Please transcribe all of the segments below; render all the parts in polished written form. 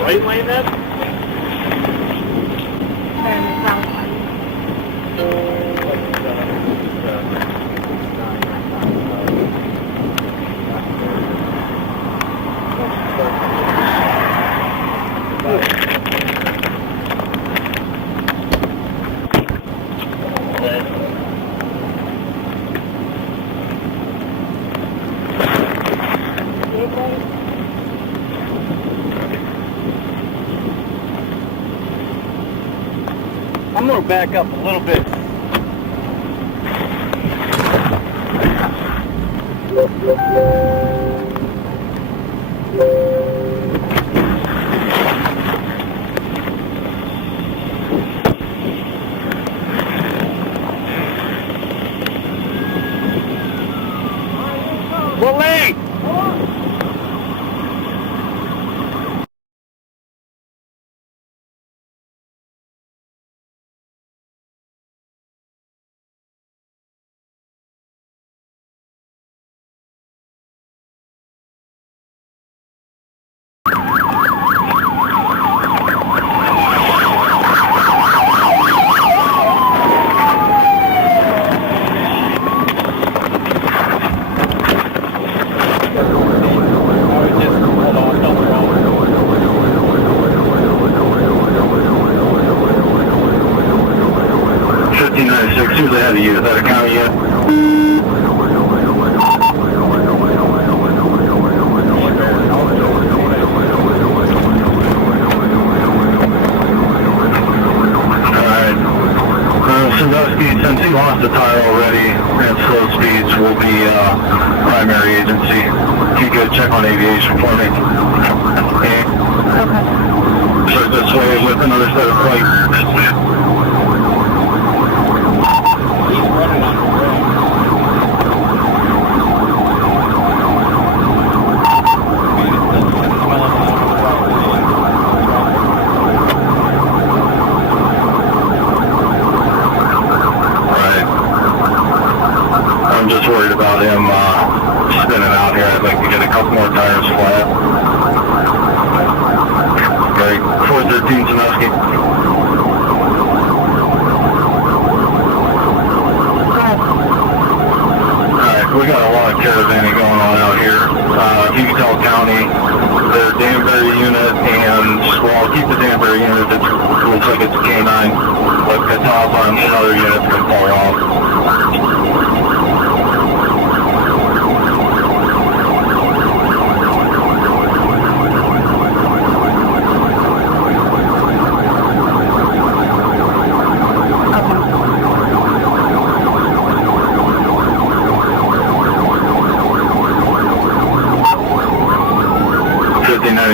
Right lane then? I'm going to back up a little bit. What lane? Who's ahead of you? Is that a county yet? Alright. Sandusky, since he lost the tire already at slow speeds, will be primary agency. If you could check on aviation for me. Okay. Start this way with another set of flight. I'm just worried about him spinning out here. I'd like to get a couple more tires flat. Okay, 413 Sandusky. Alright, we got a lot of caravanning going on out here. Utah County, their Danbury unit, and well, keep the Danbury unit. It looks like it's a K9, but the top on another unit's going to fall off.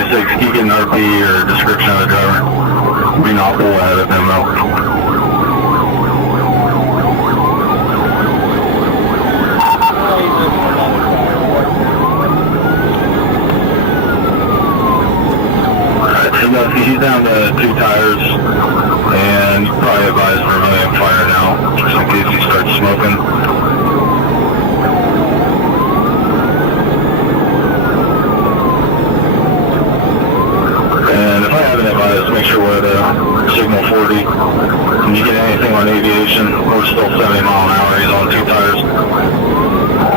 Can you get an RP or description of the driver? Be not full ahead of him though. Alright, so he's down to 2 tires, and you probably advise Vermilion fire now, just in case he starts smoking. Make sure we're at signal 40. Can you get anything on aviation? We're still 70 mile an hour. He's on 2 tires.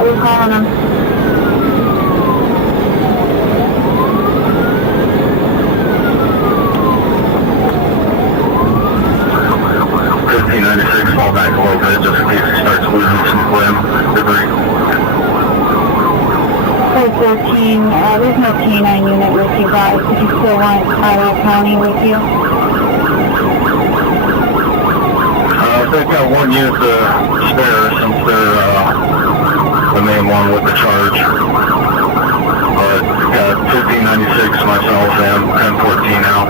We're calling him. $15.96, fall back a little bit just in case he starts losing some limb debris. 414, there's no K9 unit with you guys. If you still want Iowa County with you? They've got 1 unit to spare since they're the main one with the charge. But got 1596 myself and 1014 out.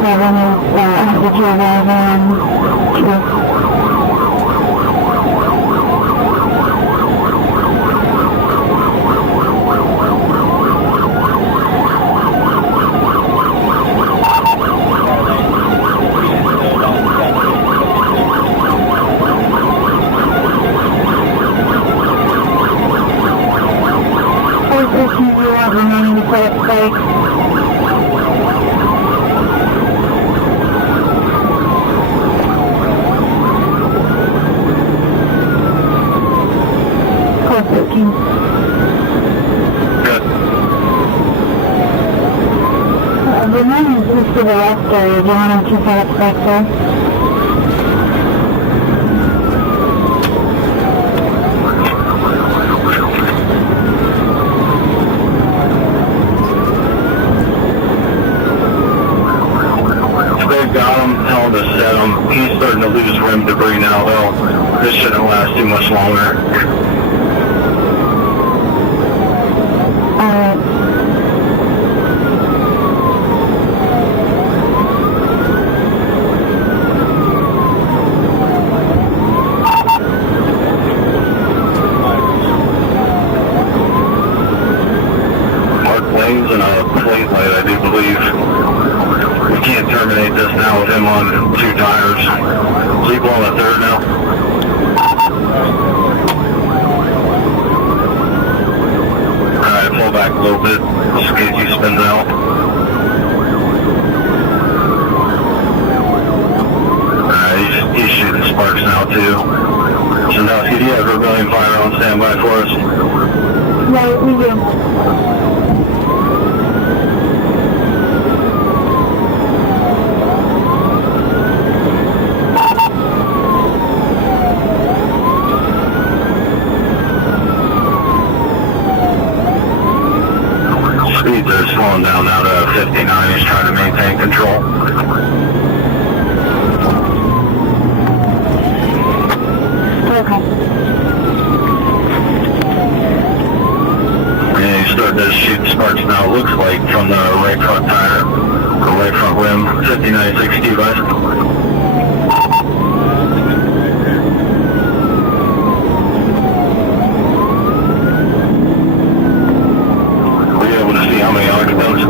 47 is, did you arrive on 2? Remaining to set up stakes. Code 13. Good. Remaining just to the west area. Do you want him to set up stakes there? Got him, tell him to set him. He's starting to lose rim debris now, though. This shouldn't last too much longer. Mark lanes and a plate light, I do believe. We can't terminate this now with him on 2 tires. Is he blowing a third now? Alright, pull back a little bit. Just in case he spins out. Alright, he's shooting sparks now too. So now, do you have a rebellion fire on standby for us? Yeah, we do. Speeds are slowing down now to 59. He's trying to maintain control. Okay. And he's starting to shoot sparks now, it looks like, from the right front tire, or right front rim, 5960, guys. How many occupants?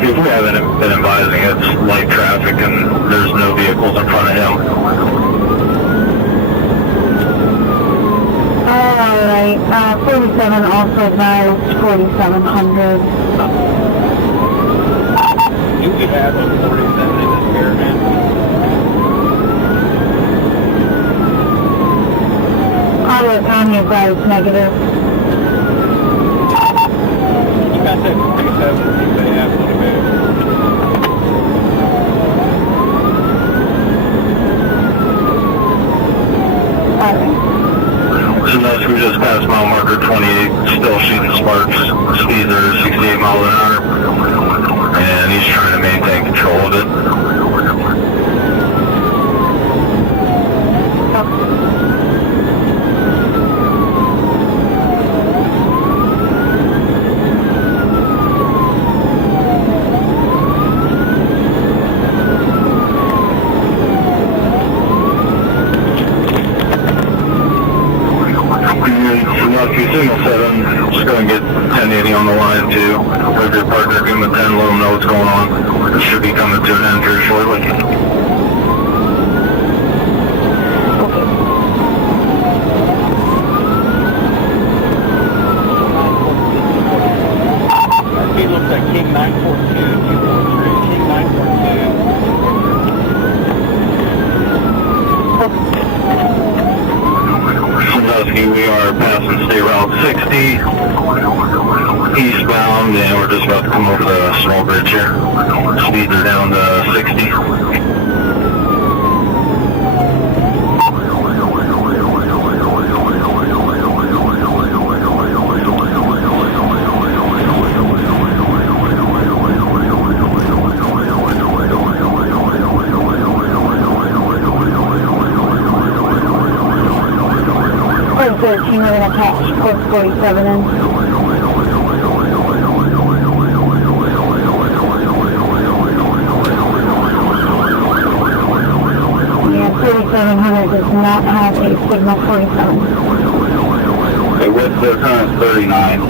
If we haven't been advising, it's light traffic and there's no vehicles in front of him. Alright, 47 also advised 4700. You could have a 47 in this caravan. Ottawa County advised negative. You got that 47, they have to move. So that's, we just passed mile marker 28, still shooting sparks. Speeds are 68 miles an hour. And he's trying to maintain control of it. Signal 7, just going to get 1080 on the line too. Move your Sandusky, we are passing State Route 60 eastbound, and we're just about to come over the small bridge here. Speeds are down to 60. Code 13, we're gonna patch code 47 in. Yeah, 3700 does not have a signal 47. Okay, what's the current 39?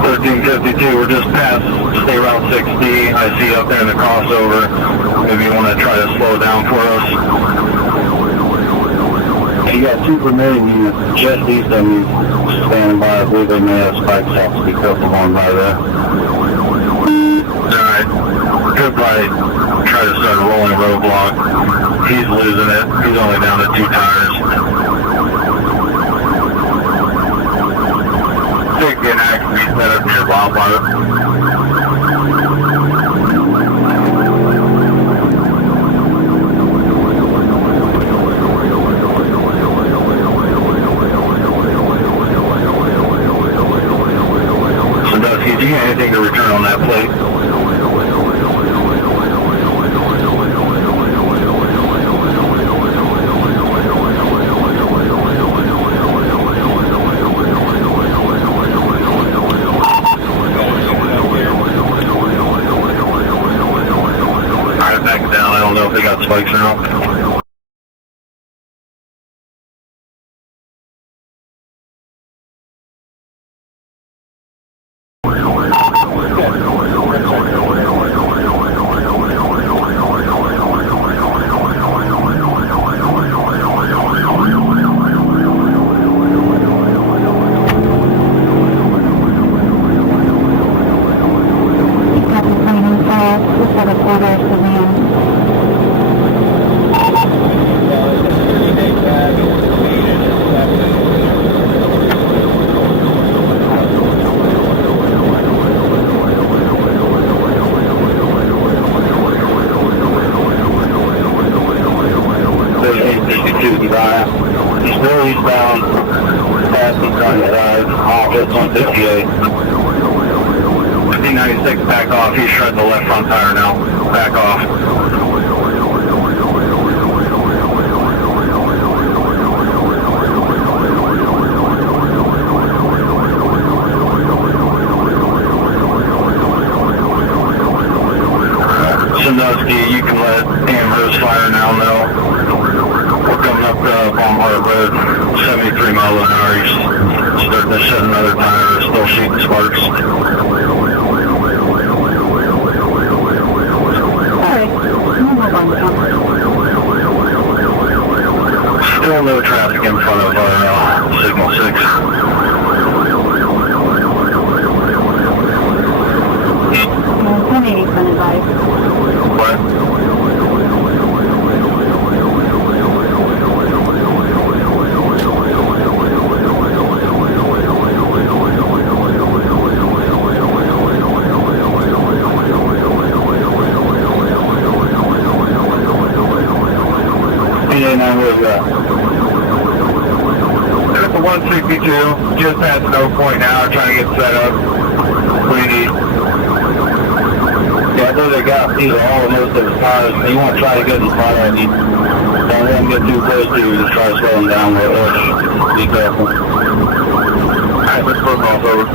1352, we're just past State Route 60. I see you up there in the crossover. Maybe you want to try to slow down for us. You got two Vermilion units just east of me standing by. I believe they may have spikes off, so be careful going by there. Alright. Could probably try to start a rolling roadblock. He's losing it. He's only down to 2 tires. Take the action be set up near Bob on it. Sandusky, do you have anything to return on that plate? Alright, back it down. I don't know if they got spikes or not. Copy 29, just have a quarter of the van. He's still eastbound, passing on the side, off it's on 58. 1596, back off. He's shredding the left front tire now. Back off. Sandusky, you can let Amherst Fire now know. We're coming up Baumhart Road, 73 miles an hour. He's starting to shed another tire, still shooting sparks. Alright, we'll move on now. Still no traffic in front of our signal 6. 1080 front advice. What? PA9, where we at? At the 162, just past no point now, trying to get set up. What do you need? Yeah, I know they got either all or most of the tires. You want to try to get in front of you. Don't let them get too close to you. Just try to slow them down real quick. Be careful. Alright, let's flip off over.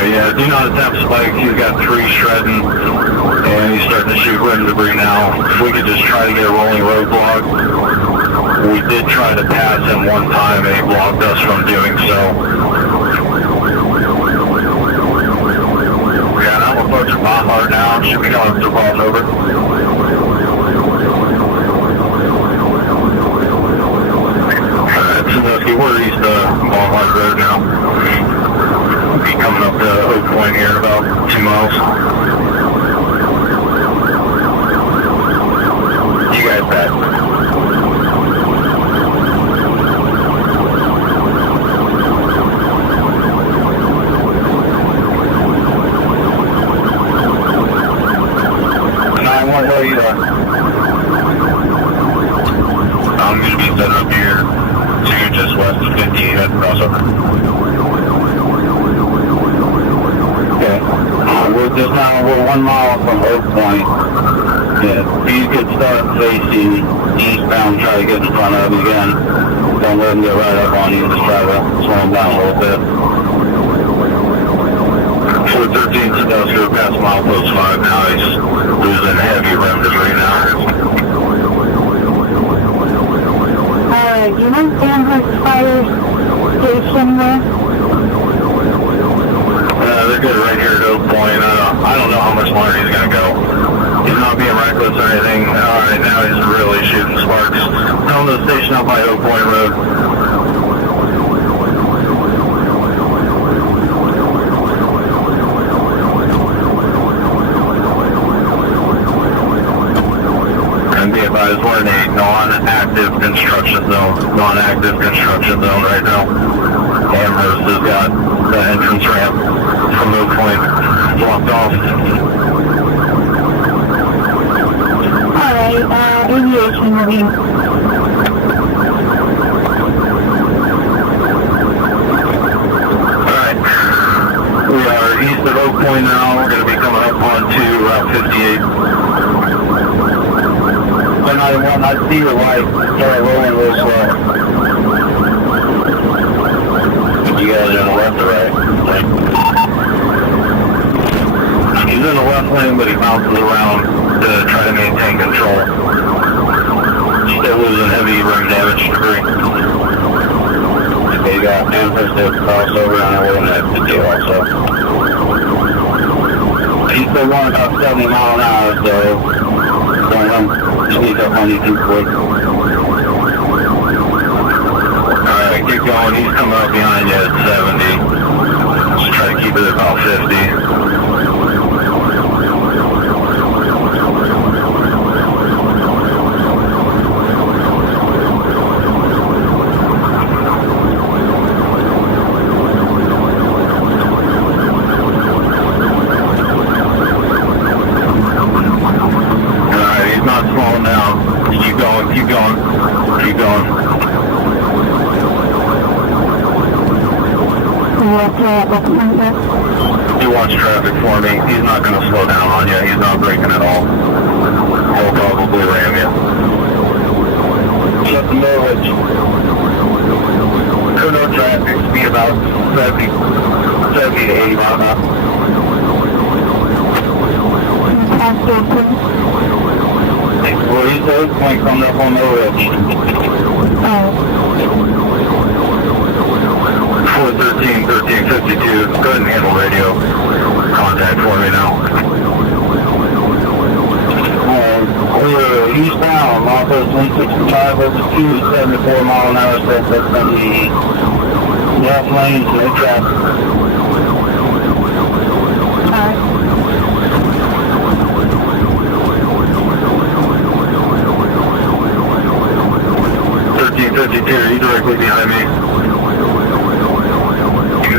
Yeah, do not attempt spikes. He's got 3 shredding, and he's starting to shoot wind debris now. If we could just try to get a rolling roadblock. We did try to pass him one time, and he blocked us from doing so. Yeah, now we're approaching Baumhart now. Should be going to cross over. Alright, Sandusky, we're east of Baumhart Road now. We'll be coming up to Oak Point here in about 2 miles. You we're 1 mile from Oak Point. Yeah, you could start facing eastbound, try to get in front of him again. Don't let him get right up on you, just try to slow him down a little bit. 413 Sandusky, past milepost 5 now, he's losing heavy remnants right now. Do you know Amherst Fire Station there? They're good right here at Oak Point. I don't know how much longer he's going to go. He's not being reckless or anything. Right now he's really shooting sparks. Tell him to station up by Oak Point Road. And be advised, we're in a non-active construction zone. Non-active construction zone right now. Amherst has got the entrance ramp from Oak Point blocked off. Alright, aviation will be... Alright. We are east of Oak Point now. We're going to be coming up onto Route 58. 191, I see your light. Start rolling real slow. You guys are in the left or right? He's in the left lane, but he bounces around to try to maintain control. Still losing heavy rim damage debris. Okay, you got Amherst to cross over and we're going to have to deal also. He's still going about 70 miles an hour, so don't let him sneak up on you too quick. Alright, keep going. He's coming up behind you at 70. Just try to keep it at about 50. Keep going. Keep going. You watch traffic for me. He's not going to slow down on you. He's not braking at all. He'll probably ram you. Shut the middle. No traffic. Speed about 70 to 80 miles an hour. Well, he's the Oak Point coming up on the ridge. 413, 1352. Go ahead and handle radio contact for me now. We're eastbound, Marcos 165 over 274 mile an hour, so that's going to be left lane, no traffic. 1352, are you directly behind me?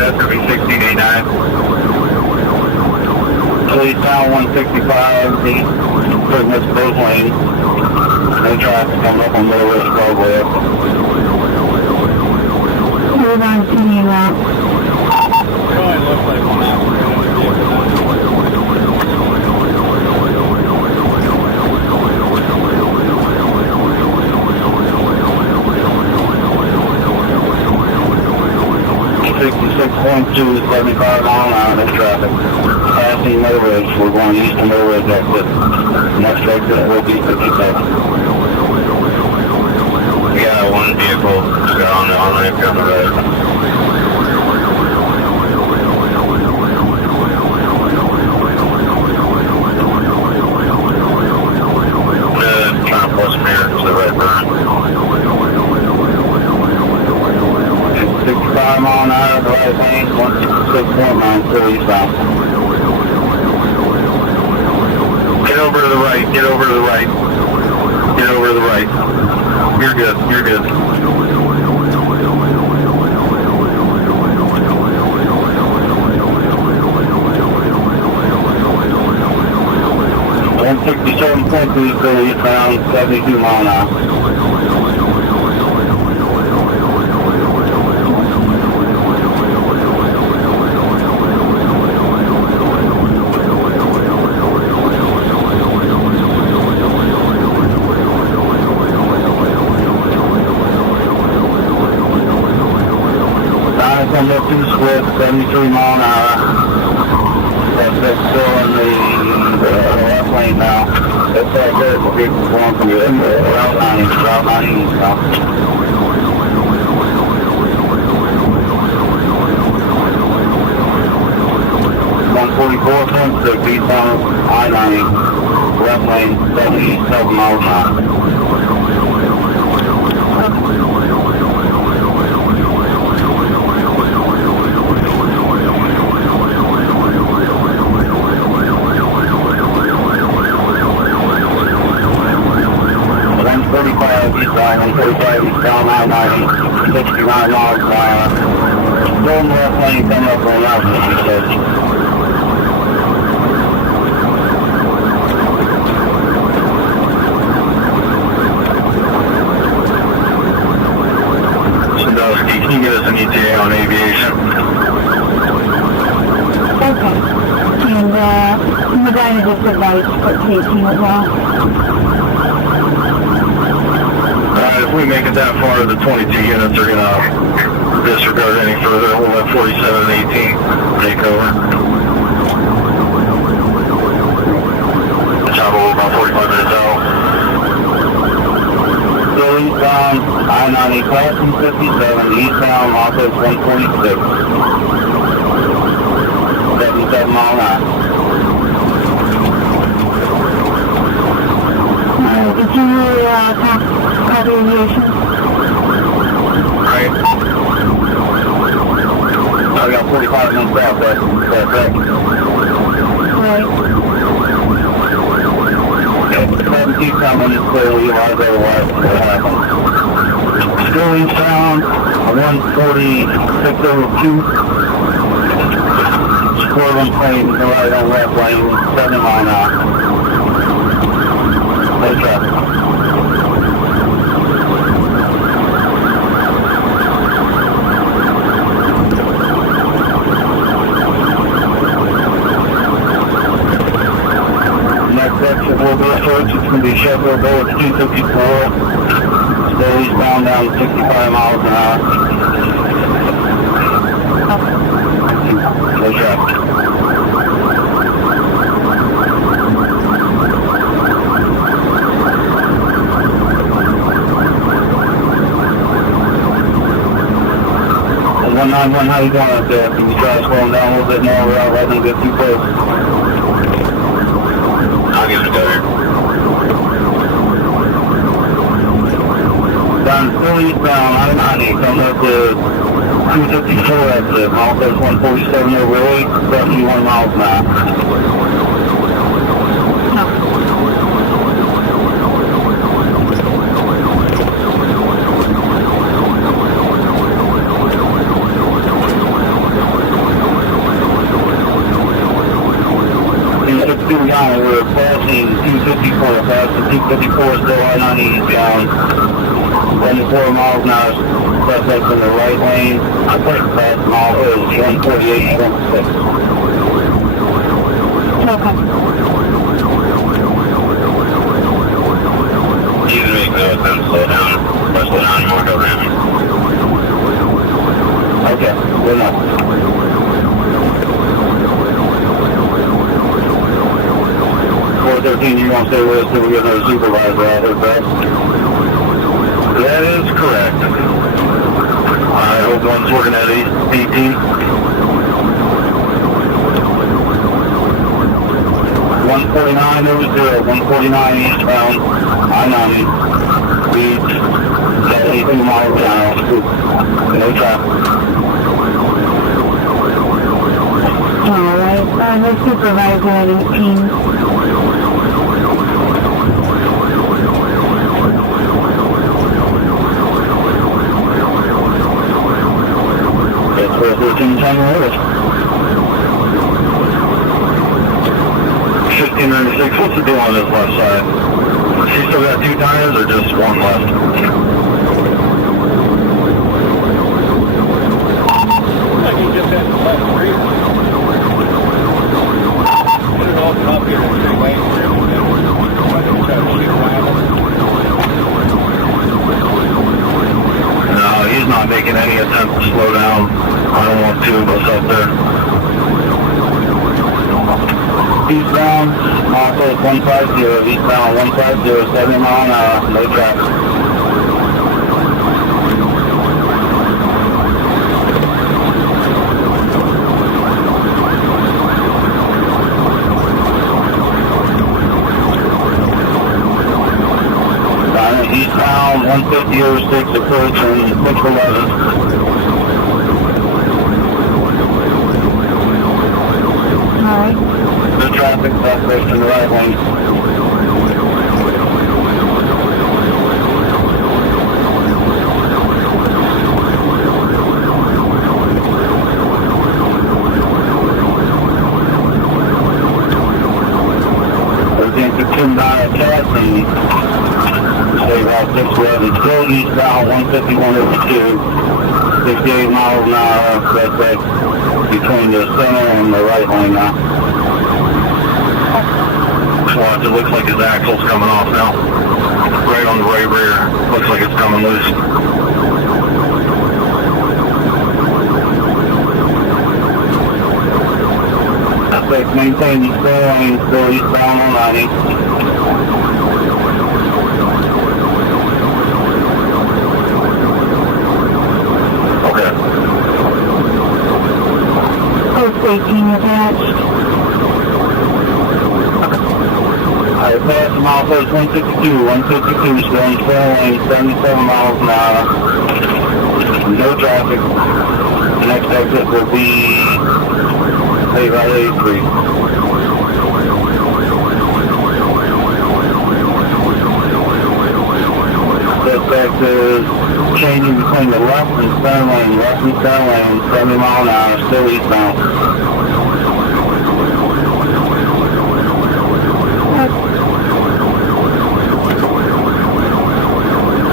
That's going to be 1689. Police down 165, pretty much both lanes. No traffic coming up on Middle West Broadway. Hold on to me now. Really looks like one after another vehicle. 66.2, 75 mile an hour, no traffic. Passing Mill Ridge, we're going east of Mill Ridge exit. Next exit will be 57. We got one vehicle just got on the ramp on the road. Trying to plus mirror to the right burn. 65 mile an hour, the right lane, 166.9 eastbound. Get over to the right, get over to the right. Get over to the right. You're good, you're good. .2 eastbound, 72 mile an hour. on Milton's with 73 mile an hour. That's still in the left lane now. That's all good. The vehicle's going from Route 90 now. 144.6 eastbound I-90, left lane, 77 miles an hour. Eastbound I-90, 69 miles an hour. Still in the left lane, coming up on out, as you said. Sandusky, can you get us an ETA on aviation? Okay. And, Medina just advised to put 18 as well. If we make it that far, the 22 units are going to disregard any further. We'll let 47 and 18 take over. Travel about 45 minutes out. Still eastbound, I-90, class 57, eastbound, Marcos 146. 77 mile an hour. Did you, copy aviation? Right. I got 45 minutes out, that's right. Right. 17 coming, it's clear, we might otherwise what happened. Still eastbound, 146.02. Swerving plane, no right on left lane, 70 mile an hour. No traffic. Next section will be approach. It's going to be Sheffield Bowl at 254. Still eastbound down 65 miles an hour. No traffic. One nine one, how you doing out there? Can you try to slow them down a little bit more without letting them get too close? I'll give it a go here. Down still eastbound, I-90, coming up to 254 exit, Malcos 147 over 8, 71 miles an hour. We're passing 254, passing 254, still I-90 eastbound, 24 miles an hour, suspects in the right lane. I think past mile is 148.6. Okay. You can make them slow down, or slow down more, go ramming. Okay, good enough. 413, you want to stay with us till we get another supervisor out here, correct? That is correct. I hope one's working at 18. 149 over 0, 149 eastbound, I-90, speeds, 72 miles an hour, no traffic. Alright, no supervisor at 18. That's where 13 10 is. 1596, what's the deal on this left side? She still got 2 tires or just one left? I can just have the left three. Put it all up here in 3 lanes. I can try to shoot around them. No, he's not making any attempt to slow down. I don't two of us up there. Eastbound, also 150, eastbound 150, 70 mile an hour, no traffic. Eastbound 150 over 6 approaching 611. Alright. No traffic, suspect in the right lane. Everything to Tim Dyer Cat and say about 611. Still eastbound 151 over 2. 68 miles an hour, suspect between the center and the right lane now. Watch, it looks like his axle's coming off now. Right on the right rear. Looks like it's coming loose. Suspect maintain the clear lane, still eastbound on 90. Okay. Post 18 attached. I passed milepost 152, 152 still in clear lane, 77 miles an hour. No traffic. The next exit will be about 83. Suspect is changing between the left and center lane, 70 mile an hour, still eastbound.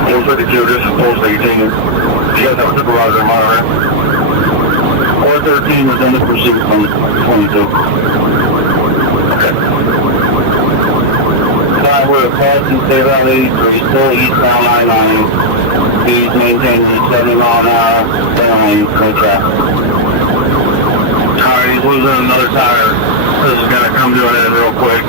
432, this is Post 18. You guys have a supervisor monitor? 413 is in the pursuit from 22. Okay. We're passing state route 83, still eastbound 99. Speeds maintaining 70 mile an hour, center lane, no traffic. Alright, he's losing another tire. This is gonna come to an end real quick.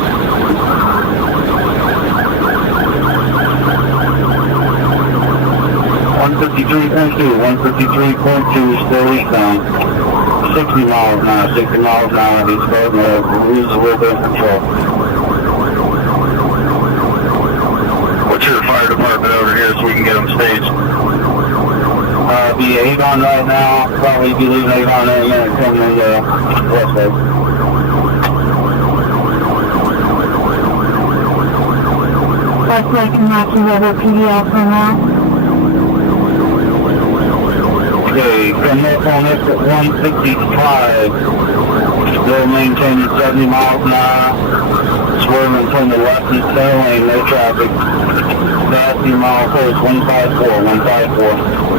.2, still eastbound. 60 miles an hour, 60 miles an hour, he's starting to lose a little bit of control. What's your fire department over here so we can get them staged? Be Avon right now, probably be leaving Avon in a minute, coming in the west side. That's like a Rocky River PDL for now. Okay, from there on exit 165, still maintaining 70 miles an hour, swerving between the left and center lane, no traffic. Passing milepost 154, 154.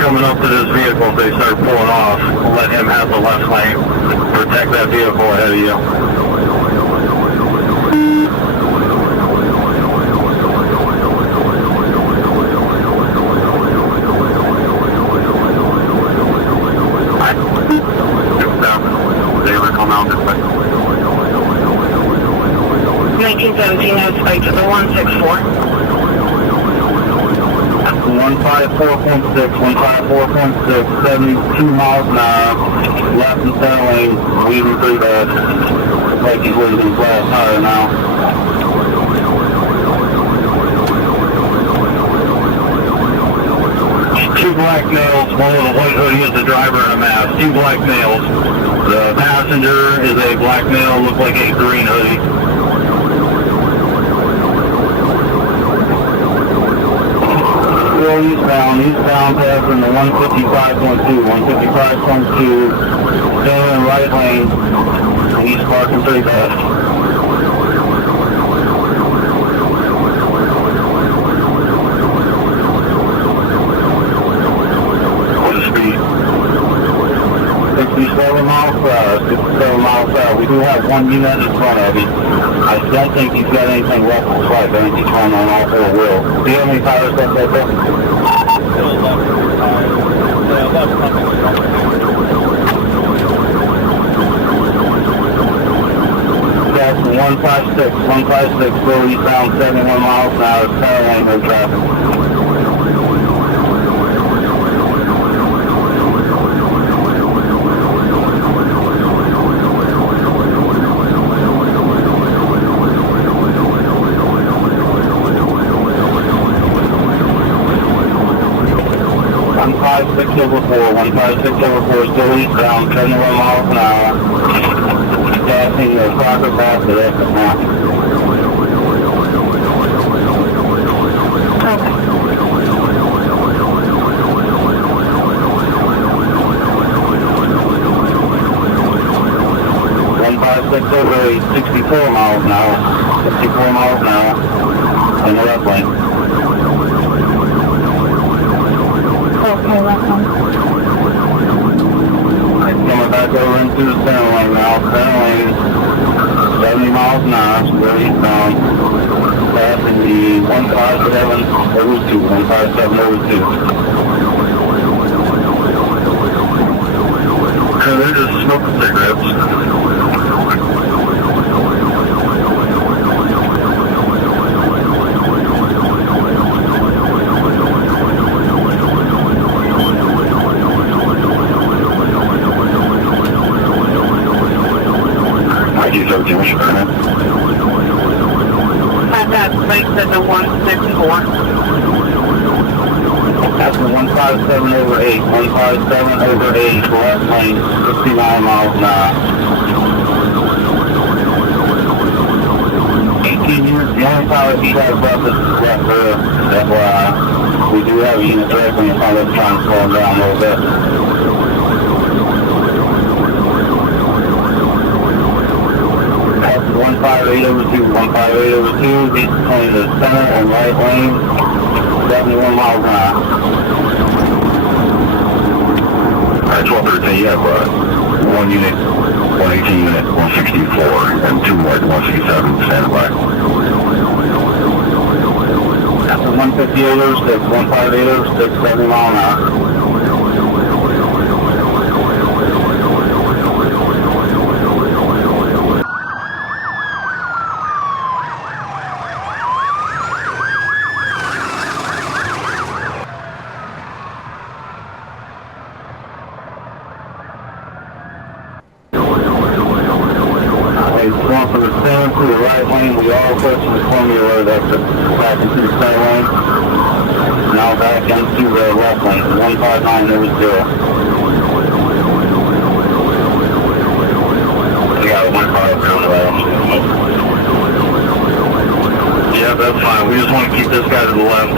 Coming up to this vehicle, if they start pulling off, let him have the left lane. Protect that vehicle ahead of you. They were coming out this way. 1917 has spiked to the 164. 154.6, 154.6, 72 miles an hour, left and center lane, weaving through that, like he's losing flat tire now. Two black males, one with a white hoodie is the driver and a mask. Two black males. The passenger is a black male, look like a green hoodie. Still eastbound passing the 155.2, 155.2, still in right lane, and he's parking pretty fast. What is speed? 67 miles per hour, 67 miles per hour. We do have one unit in front of you. I don't think he's got anything left to swipe. I think he's trying on all four wheels. Do you have any tires left there? Still left tire. Left Passing 156, still eastbound 71 miles an hour, center lane, no traffic. Over 4, still eastbound, 71 miles an hour. Passing the Crocker Pass to exit now. Okay. Over 64 miles an hour. 64 miles an hour in the left lane. Okay, left one. Coming back over into the center lane now. Center lane, 70 miles an hour, still eastbound. Passing the 157 over 2, 157 over 2. So they're just smoking cigarettes. I've got place at the 164. That's the 157 over 8, 157 over 8, left lane, 69 miles an hour. 18 units, the only power he has left is left rear, FYI. We do have a unit directly in front of us trying to slow him down a little bit. That's 158 over 2, 158 over 2, he's between the center and right lane, 71 miles an hour. Alright, 1213, you have one unit, 118 unit, 164, and two more at 167 standing by. That's a 158 over 6, 158 over 6, 70 mile an hour. Going from the center to the right lane, we all approaching the Columbia Road exit, back into the center lane, now back into the left lane, 159 over 0. We got one car up here on the right. Yeah, that's fine. We just want to keep this guy to the left.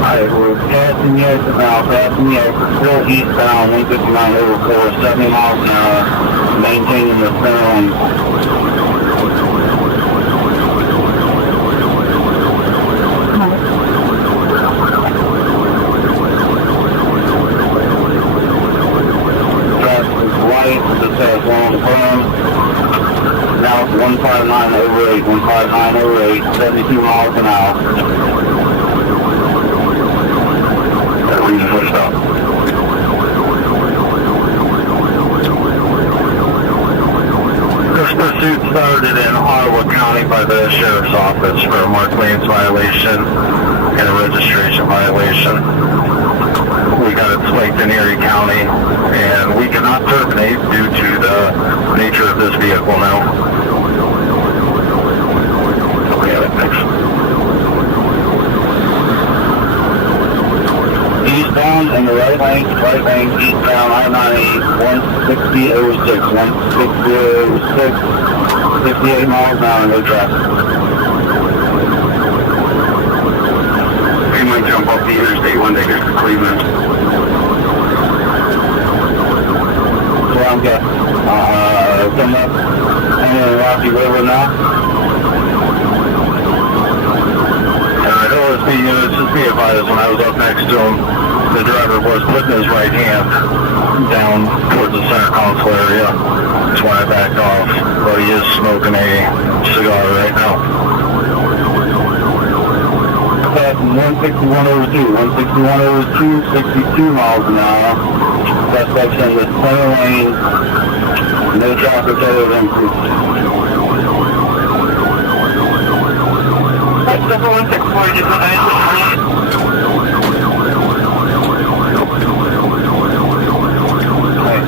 Alright, we're passing the exit now, still eastbound, 159 over 4, 70 miles an hour, maintaining the center lane. Traffic is light, just has one firm. Now it's 159 over 8, 159 over 8, 72 miles an hour. Reason for stop. This pursuit started in Ottawa County by the Sheriff's Office for a marked lanes violation and a registration violation. We got it spiked in Erie County, and we cannot terminate due to the nature of this vehicle now. We have it fixed. Eastbound in the right lane, eastbound I-98, 160 over 6, 160 over 6, 58 miles an hour, no traffic. We might jump off the interstate one day to Cleveland. That's where I'm getting. Coming up in the Rocky River now. Just be advised, when I was up next to him, the driver was putting his right hand down towards the center console area. That's why I backed off, but he is smoking a cigar right now. Passing 161 over 2, 161 over 2, 62 miles an hour. Suspects in the center lane. No traffic other than proof. That's the 164, just what I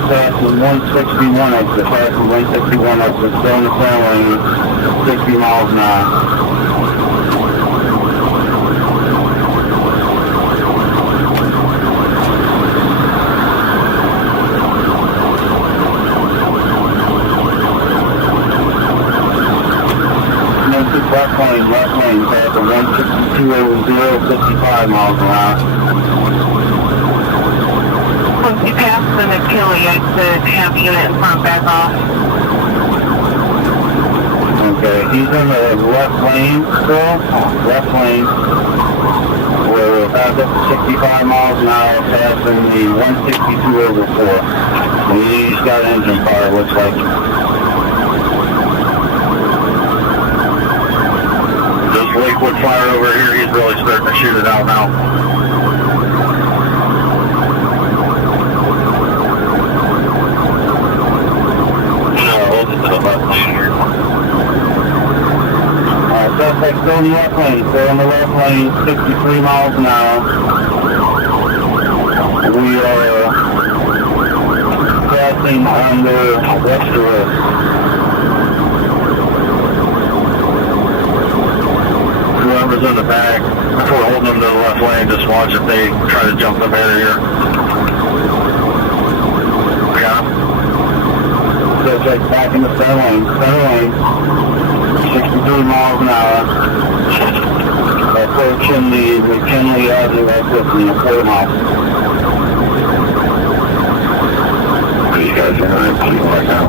Class 161 exit, class 161 exit, still in the center lane, 60 miles an hour. Left lane, class of 162 over 0, 55 miles an hour. Once you pass the McKinley exit, have unit in front back off. Okay, he's in the left lane still, left lane. We're back up to 65 miles an hour, passing the 162 over 4. He's got engine fire, looks like. Lakewood fire over here, he's really starting to shoot it out now. Hold it to the left lane here. Suspect still in the left lane, 63 miles an hour. We are crossing under Westeros. Whoever's in the back, before holding them to the left lane, just watch if they try to jump the barrier. Yeah. Suspect back in the center lane, 63 miles an hour. Approaching the McKinley Avenue exit from the courthouse. You guys are in right now.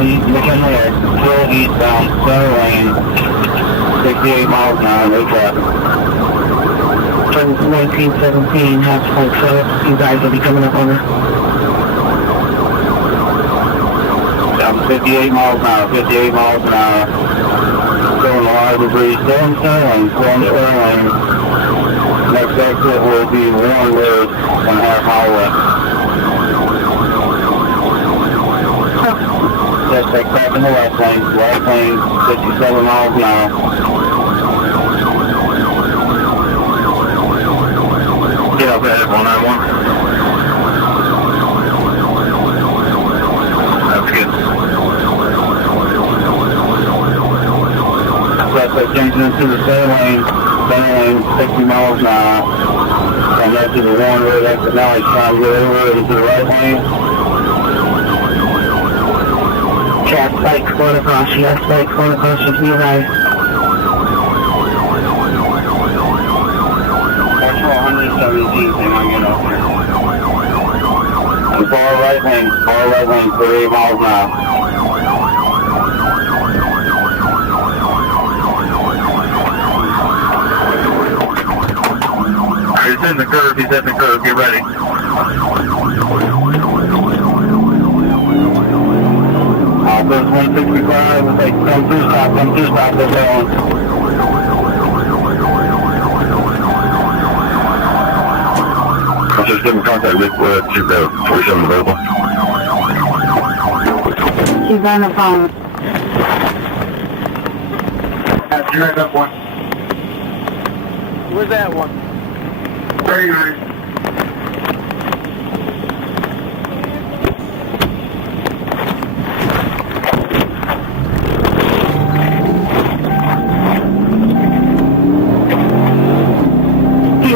McKinley still eastbound, center lane, 68 miles an hour, no traffic. From 1917, has full setup. You guys will be coming up on it. Down to 58 miles an hour, 58 miles an hour. Still in the line of debris, still in center lane, Next exit will be Warren Road, 1.5 mile west. Suspect back in the left lane, 57 miles an hour. Get up ahead, 191. That's good. Suspect changing into the center lane, 60 miles an hour. Come up to the Warren Road exit now, he's trying to get over into the right lane. Jack, bike going across, yes, bike going across with you guys. Actual 117, they might get up here. The far right lane, 38 miles an hour. He's in the curve, get ready. There's 165, we'll take come through stop, they're going. Just give him contact with 47 available. She's on the phone. You're right up one. Where's that one? Very nice.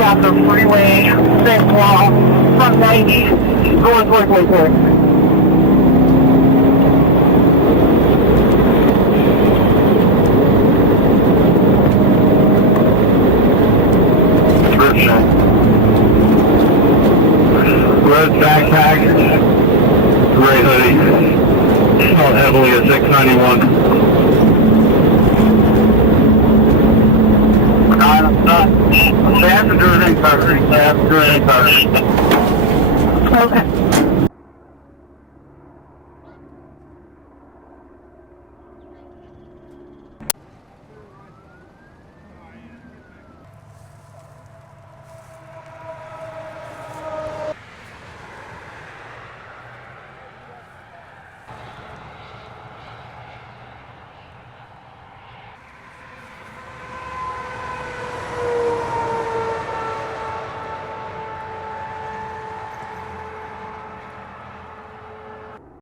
Off the freeway, same wall, from 90, going towards Lakewood. Red backpack, gray hoodie, smelled heavily at 691. Passenger in cover. Okay.